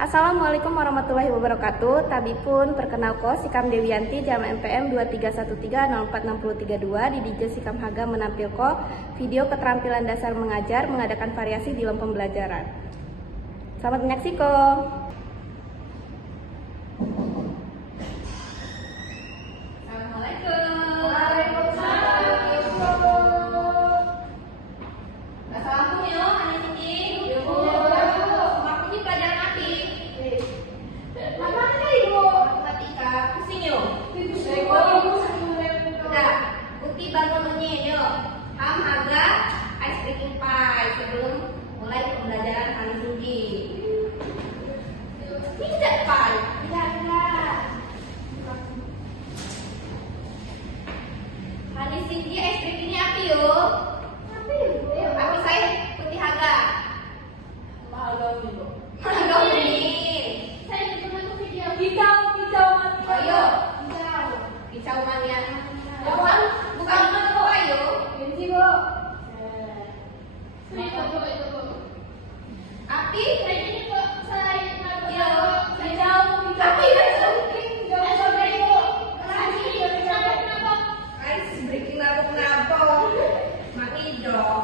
Assalamualaikum warahmatullahi wabarakatuh. Tabipun perkenalko Sikam Dewianti jam MPM 2313046032 di DJ Sikam Haga menampilko video keterampilan dasar mengajar mengadakan variasi di dalam pembelajaran. Selamat menyaksikan. Sebelum mulai pembelajaran paling tinggi. Tidak, Pak. Tidak. Paling tinggi es krim ini api yuk. Api saya putih haga. Mahal ini. Saya pernah tuh video. Hijau mania. Ayo. Hijau mania. Bukan mana ayo. Benci bu. Api ini kok saya hijau api breaking kenapa mak hijau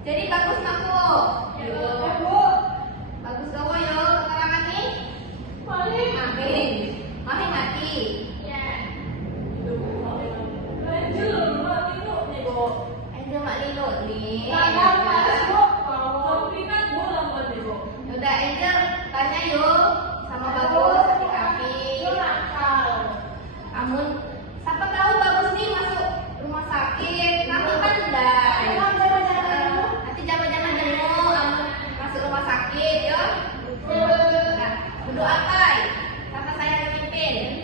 jadi bagus aku. Bagus dong yo keterangan nih. Paling mati. nih. Udah Angel tanya yuk sama Bagus adik-adik. Amun siapa tahu Bagus nih masuk rumah sakit. Kamu kan enggak. Nanti jangan-jangan demo amun masuk rumah sakit yo. Nah, berdoa apa? Sama saya pimpin.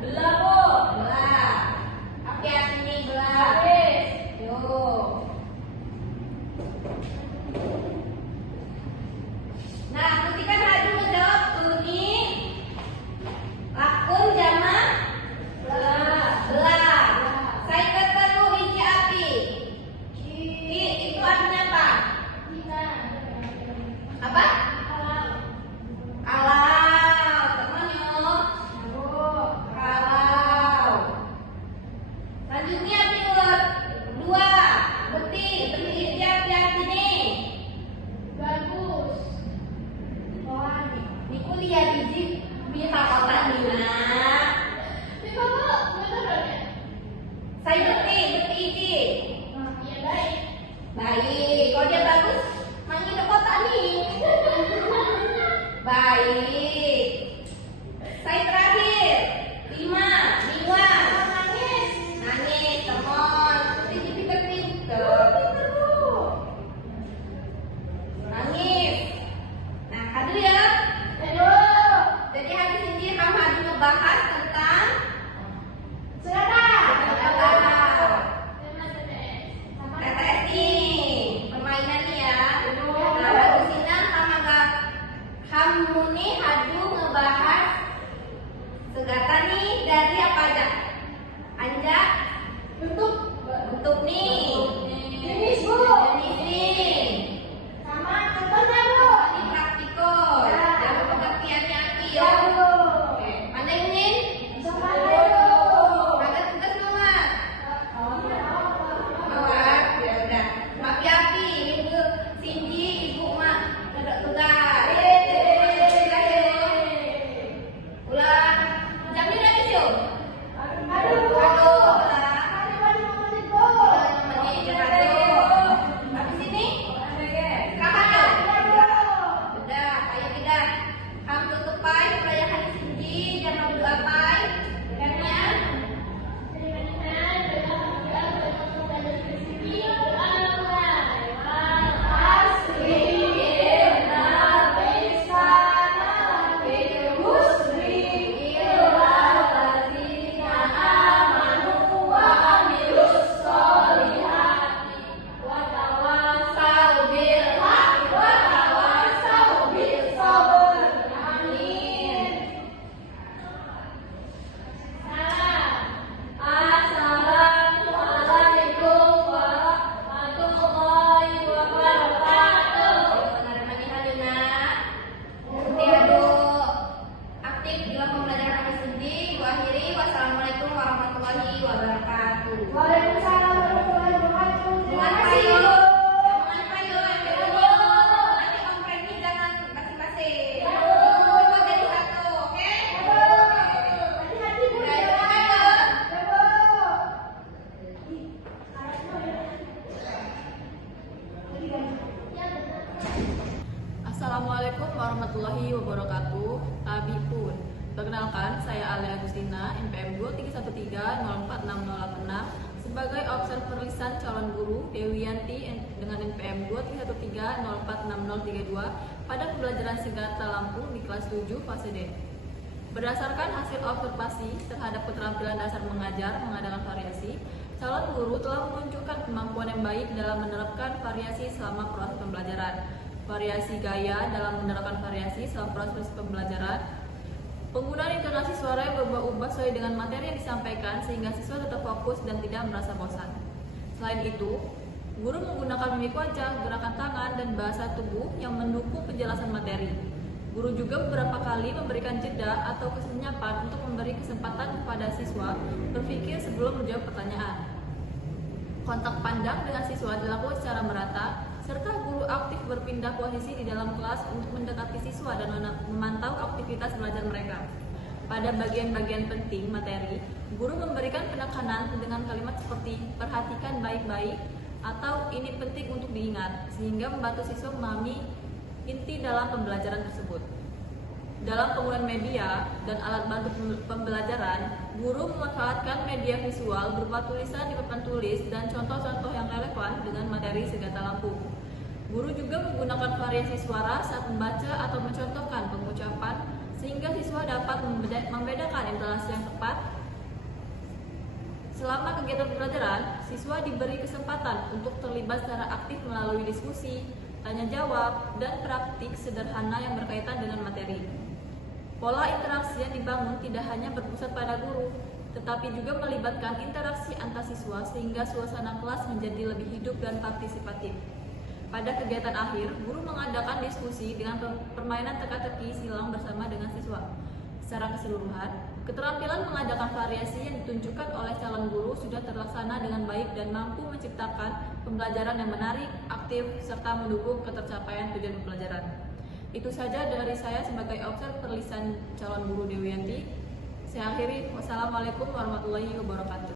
Belah. Anja, bentuk nih. Jenis, Bu. Jenis nih. Sama contohnya, Bu. Ini praktikal. Ya. Jangan lupa pengertiannya Aki Ya, ya. Bu. Oke, pandai Min? Sama dulu. Ada tugas belum, Mak? Awak, ya udah. Mak Yapi, Ibu Cindy, Ibu Mak ada tugas. Ulang. Jamnya udah habis yuk? Aduh, Bu. Aduh, ulang. Ada 5 menit, Bu. Habis ini? Kapan yuk? Udah, ayo kita. Kamu tutup pai, merayakan Cindy, jangan berdoa pai. Dengarnya? Wassalamualaikum warahmatullahi wabarakatuh. Waalaikumsalam warahmatullahi wabarakatuh. Terima kasih, Bu. Nanti Om Freddy jangan basi-basi. Cuma jadi satu, oke? Hati-hati, Bu. Udah, itu makan Ya, yuk. Bu. Assalamualaikum warahmatullahi wabarakatuh. Tabipun. Perkenalkan, saya Ale Agustina, NPM 231304606 sebagai observer lisan calon guru Dewiyanti dengan NPM 23130460032 pada pembelajaran Segata Lampung di kelas 7 fase D. Berdasarkan hasil observasi terhadap keterampilan dasar mengajar mengadakan variasi, calon guru telah menunjukkan kemampuan yang baik dalam menerapkan variasi selama proses pembelajaran, variasi gaya dalam menerapkan variasi selama proses pembelajaran, penggunaan intonasi suara yang berubah-ubah sesuai dengan materi yang disampaikan sehingga siswa tetap fokus dan tidak merasa bosan. Selain itu, guru menggunakan mimik wajah, gerakan tangan, dan bahasa tubuh yang mendukung penjelasan materi. Guru juga beberapa kali memberikan jeda atau kesenyapan untuk memberi kesempatan kepada siswa berpikir sebelum menjawab pertanyaan. Kontak pandang dengan siswa dilakukan secara merata, serta guru aktif berpindah posisi di dalam kelas untuk mendekati siswa dan memantau aktivitas belajar mereka. Pada bagian-bagian penting materi, guru memberikan penekanan dengan kalimat seperti perhatikan baik-baik atau ini penting untuk diingat, sehingga membantu siswa memahami inti dalam pembelajaran tersebut. Dalam penggunaan media dan alat bantu pembelajaran, guru memanfaatkan media visual berupa tulisan di papan tulis dan contoh-contoh yang relevan dengan materi Segata Lampung. Guru juga menggunakan variasi suara saat membaca atau mencontohkan pengucapan sehingga siswa dapat membedakan intonasi yang tepat. Selama kegiatan pembelajaran, siswa diberi kesempatan untuk terlibat secara aktif melalui diskusi, tanya jawab, dan praktik sederhana yang berkaitan dengan materi. Pola interaksi yang dibangun tidak hanya berpusat pada guru, tetapi juga melibatkan interaksi antar siswa sehingga suasana kelas menjadi lebih hidup dan partisipatif. Pada kegiatan akhir, guru mengadakan diskusi dengan permainan teka-teki silang bersama dengan siswa. Secara keseluruhan, keterampilan mengadakan variasi yang ditunjukkan oleh calon guru sudah terlaksana dengan baik dan mampu menciptakan pembelajaran yang menarik, aktif, serta mendukung ketercapaian tujuan pembelajaran. Itu saja dari saya sebagai observer lisan calon guru Dewiyanti. Saya akhiri. Wassalamualaikum warahmatullahi wabarakatuh.